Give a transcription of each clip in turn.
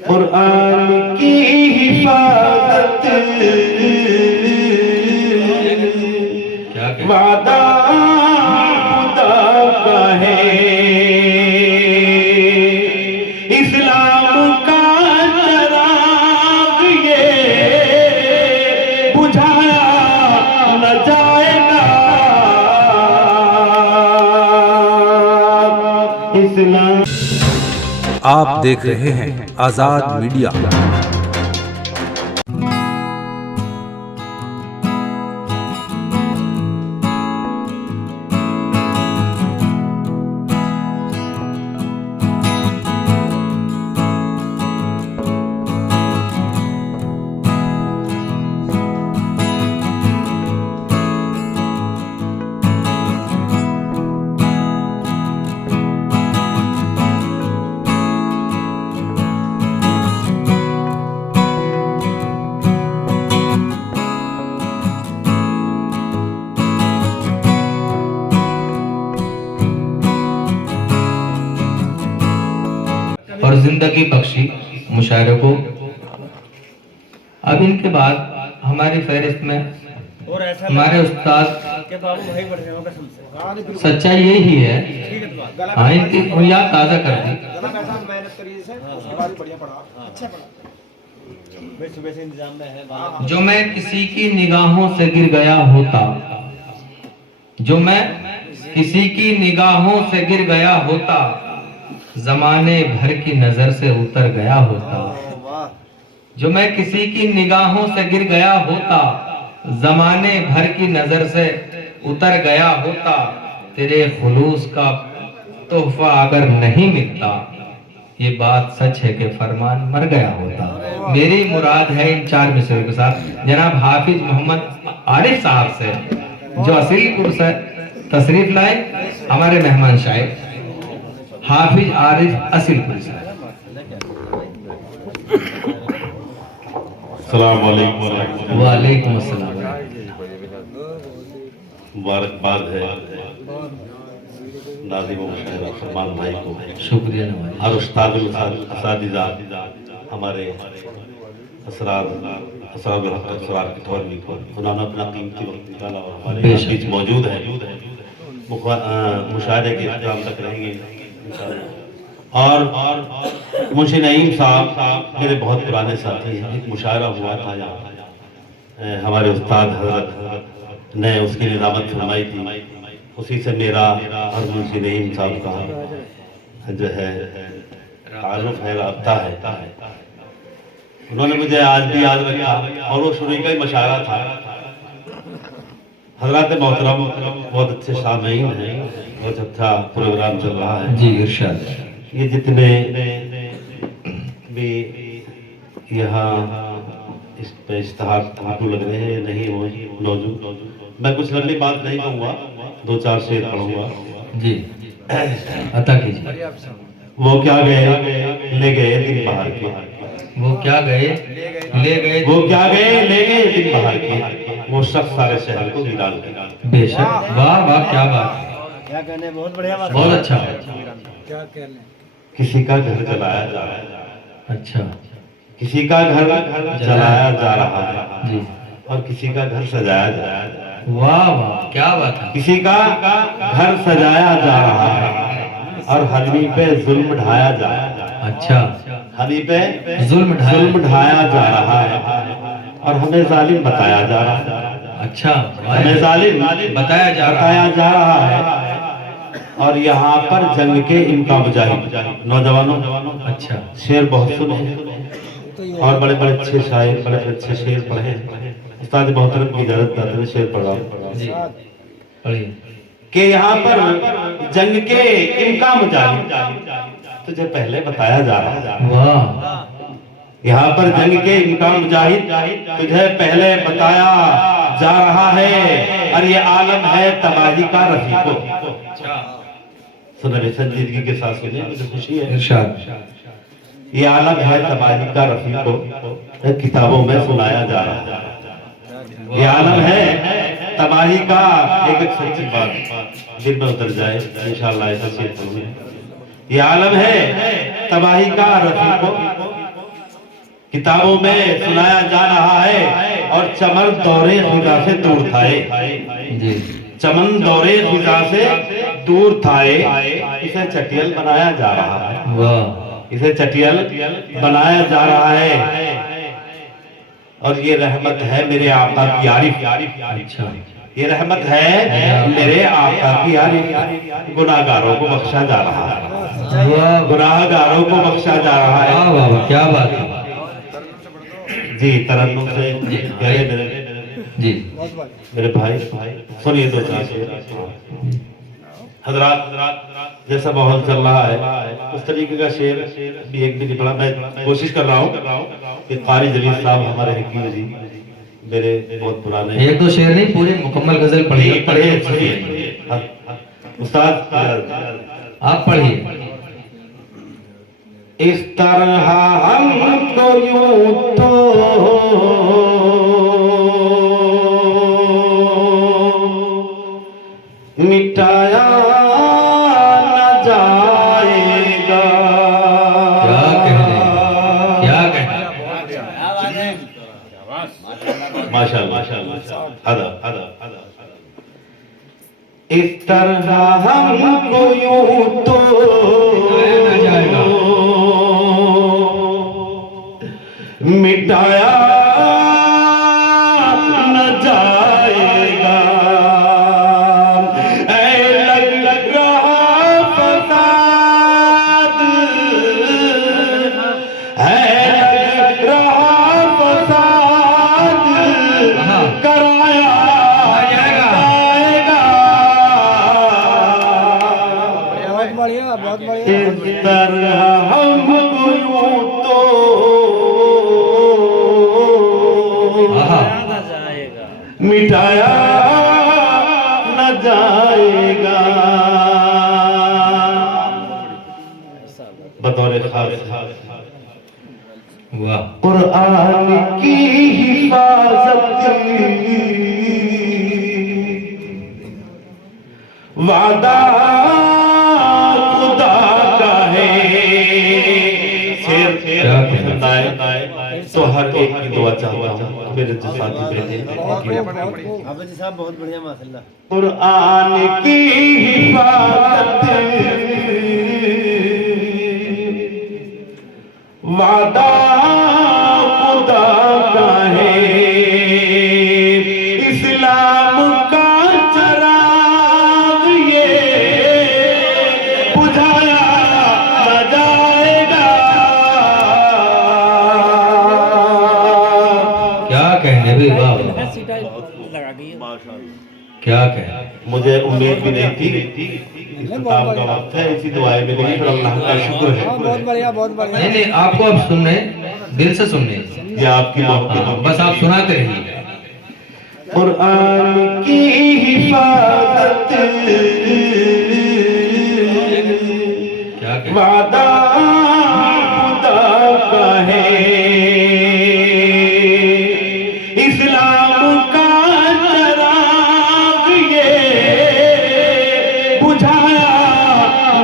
कुरान की हिफाजत वादा खुदा का है, इस्लाम का चराग ये बुझाया न जाएगा। इस्लाम। आप देख रहे हैं आजाद मीडिया। और जिंदगी बख्शी मुशायरे को। अब इनके बाद हमारी फहरिस्त में हमारे उस्ताद, सच्चाई यही है, हाँ इनकी बुनियाद ताज़ा कर दी। जो मैं किसी की निगाहों से गिर गया होता, जो मैं किसी की निगाहों से गिर गया होता, जमाने भर की नजर से उतर गया होता। जो मैं किसी की निगाहों से गिर गया होता, जमाने भर की नजर से उतर गया होता, तेरे खुलूस का तोहफा अगर नहीं मिलता, ये बात सच है कि फरमान मर गया होता। मेरी मुराद है इन चार मिसरों के साथ जनाब हाफिज मोहम्मद आरिफ साहब से, जो असीलपुर से तशरीफ लाए, हमारे मेहमान शायर हाफिज आरिफ असीलपुर से। वालेकुम अस्सलाम। मुबारकबाद है नाज़िम मुशायरा फरमान भाई को, शुक्रिया नवाज। हर उस्तादुल असातिज़ा हमारे असरार की तौरवी को उन्होंने अपना कीमती वक्त निकाला और हमारे बीच मौजूद है। मुशायरे के इख्तिताम तक रहेंगे और मुंशी नईम साहब मेरे बहुत पुराने साथी हैं। एक मुशायरा हुआ था यहाँ, हमारे उस्ताद हजरत ने उसकी निज़ामत फरमाई थी, उसी से मेरा और मुंशी नईम साहब का जो है तारुफ है, राब्ता है। उन्होंने मुझे आज भी याद रखा और वो शुरू का ही मुशायरा था। हजरत मोहतरम बहुत अच्छे सामीन हैं, बहुत अच्छा प्रोग्राम चल रहा है जी, इरशाद। ये जितने भी यहाँ इस पे इश्तहार फोटो लग रहे हैं नहीं वो मौजूद, मैं कुछ लंबी बात नहीं कहूँगा, दो चार शेर पढ़ूंगा जी, अता कीजिए। वो क्या गए ले गए दिन बाहर के, वो क्या गए ले गए, वो क्या गए ले गए दिन बाहर के, वो शख्स सारे शहर को वीरान कर। बेशक, वाह वाह, क्या बात, क्या कहने, बहुत बढ़िया बात, बहुत अच्छा। क्या कहने। किसी का घर जलाया जा रहा है, अच्छा, किसी का घर जलाया जा रहा है जी, और किसी का घर सजाया जा रहा है। वाह वाह, क्या बात है। किसी का घर सजाया जा रहा है और हमी पे जुल्म ढाया जा रहा है। अच्छा, हमी पे जुल्म ढाया जा रहा है और हमें जालिम बताया जा रहा है। अच्छा, हमें जालिम बताया जा रहा है और यहाँ पर जंग के इनका मुजाहिद नौजवानों, अच्छा, शेर बहुत सुने और बड़े बड़े अच्छे शायर, बड़े अच्छे शेर पढ़े। उस्ताद मोहतरम की इजाजत चाहते हुए शेर पढ़ रहा हूं जी, पढ़िए। कि यहाँ पर जंग के इनका मुजाहिद तुझे पहले बताया जा रहा है। वाह, यहाँ पर जंग के इनका मुजाहिद तुझे पहले बताया जा रहा है और ये आलम है तबाही का रफीको। सुनिए, संजीदगी के साथ सुनिए, मुझे खुशी है। इरशाद। ये आलम है तबाही का रफीको, किताबों में सुनाया जा रहा है। ये आलम है तबाही का, एक सच्ची बात दिल में उतर जाए इंशाअल्लाह, ऐसा शेर पढ़ूंगा। ये आलम है तबाही का रफीको, किताबों में सुनाया जा रहा है और चमन दौरे फिजा से दूर थाए, जी चमन दौरे फिजा से दूर थाए, इसे चटियल बनाया जा रहा है, वाह इसे चटियल बनाया जा रहा है। और ये रहमत है मेरे आका की आरिफ, अच्छा ये रहमत है मेरे आका की आरिफ। गुनाहगारों को बख्शा जा रहा है, वाह गुनाहगारों को बख्शा जा रहा है। वाह वाह क्या बात है जी तरन्नुम से गए जी मेरे भाई सुनिए दो चार शेर। हजरात जैसा माहौल चल रहा है उस तरीके का शेर भी एक भी नहीं पढ़ा। मैं कोशिश कर रहा हूँ कि कारी जलील साहब हमारे हकीम जी मेरे बहुत पुराने एक दो शेर नहीं पूरी मुकम्मल गजल पढ़िए पढ़े सुनिए। उस्ताद आप पढ़िए इस तरह हमको यूं तो मिटाया न जाएगा। क्या कहने क्या कहने माशाअल्लाह अदा अदा अदा। इस तरह हमको यूं तो मिटाया न जाएगा। ऐ लग रहा फसाद, ऐ लग रहा फसाद कराया जाएगा। बहुत बढ़िया बहुत बढ़िया। इस तरह हमको यूं तो मिटाया न जाएगा। बतौर खास वाह कुरान की हिफाजत वादा खुदा का है। शेर सुनता है तो हर एक की दुआ चाहता हूँ मेरे जो साथी बैठे हाफिज साहब बहुत बढ़िया माशाल्लाह। कुरान की हिफाजत वादा खुदा का है। इस्लाम का चराग ये बुझाया न जाएगा। क्या कहने भी वाह वाह। क्या कहने मुझे उम्मीद भी नहीं थी इस किताब का वक्त है, इसी दुआएं मिलेगी फिर अल्लाह का शुक्र है। बहुत बढ़िया बहुत नहीं बढ़िया। नहीं आपको अब सुनने दिल से सुनने ये आपकी मोहब्बत। बस आप सुनाते रहिए। कुरान की हिफाजत क्या कहने वादा खुदा का है। इस्लाम का चराग ये बुझाया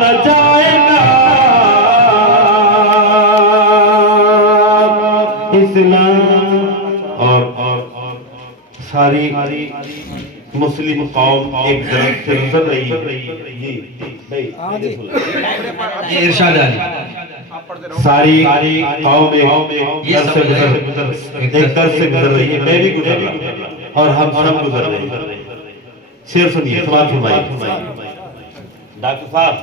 न जाएगा। इस्लाम और सारी मुस्लिम कौम एक तरफ से गुजर रही है। ये इरशाद अली सारी कौम एक दर से गुजर रही है। मैं भी गुजर रहा हूं और हम सब गुजर रहे हैं। शेर सुनिए समाज फरमाइए डॉक्टर साहब।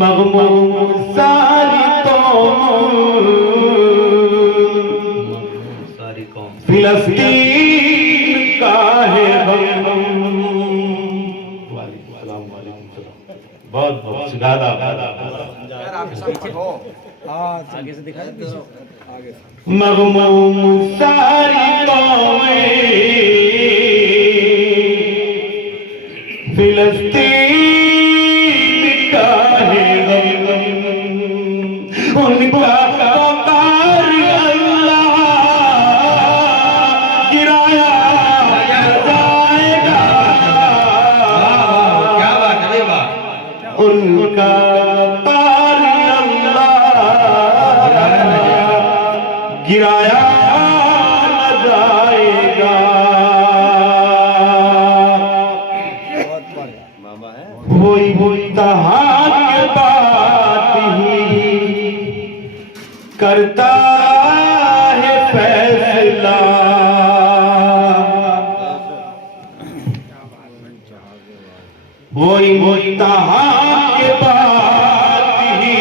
मगमूम सारी कौम सारी कौम फिलिस्तीन का है गम। बहुत बहुत शुक्रिया। हाँ आगे से दिखाई पीछे आगे से। मगमूम सारी कौमें फिलिस्तीन का है गम। उनका पुकार अल्लाह गिराया जाएगा। क्या बात है वाह। उनका पुकार अल्लाह गिराया न जाएगा। बहुत बढ़िया वही तहाँ के बात ही करता है फैसला। वही तहाँ के बात ही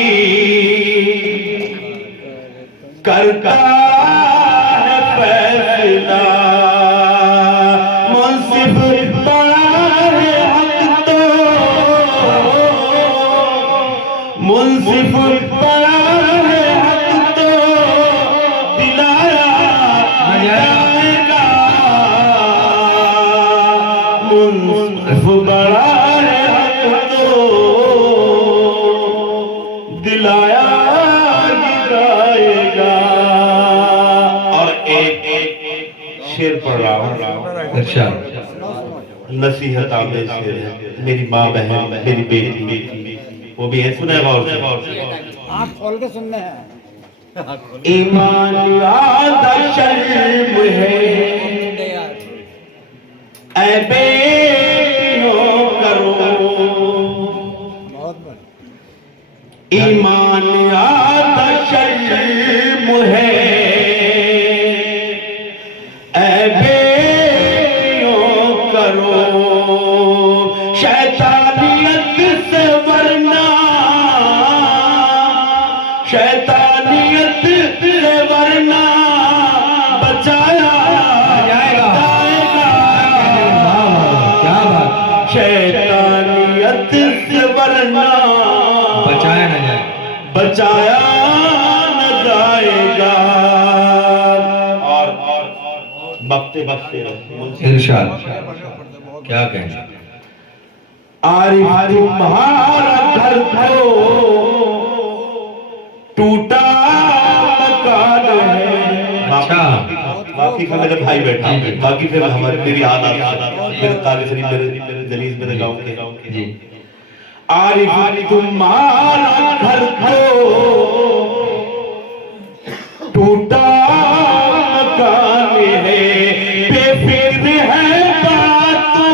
करता है फैसला। मुंसिफ बड़ा है हक तो, मुंसिफ बड़ा है हक तो दिलाया जाएगा। मुंसिफ बड़ा है हक तो दिलाया जाएगा। और एक शेर पढ़ रहा हूँ, अच्छा नसीहत आमेज शेर है। मेरी माँ बहन, मेरी बेटी, वो भी है, सुने गौर से। आँख खोल के सुनने हैं। ईमान आधा शर्म है, ऐ बेटियों करो। बहुत बढ़िया ईमान आधा शर्म है, ऐ बेटियों करो। शैतानियत से वरना, शैतानियत से वरना बचाया जाएगा। क्या बात, शैतानियत से वरना बचाया न जाए, बचाया न जाएगा। और बकते बकते इरशाद क्या कहें। आरिफ तुम्हारा घर को टूटा मकान है। अच्छा बाकी फिर मेरे भाई बैठा, बाकी फिर हमारे मेरी याद आता मेरे ताले शरीफ मेरे जलीस मेरे गाँव के जी। आरिफ तुम्हारा घर को टूटा मकान है। बेफिक्र है बात तू,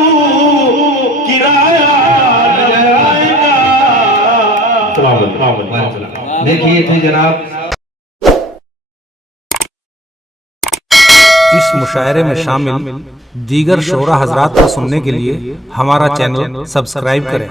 किराया लगाएगा। देखिए थे जनाब, इस मुशायरे में शामिल दीगर शोरा हजरात को सुनने के लिए हमारा चैनल सब्सक्राइब करें।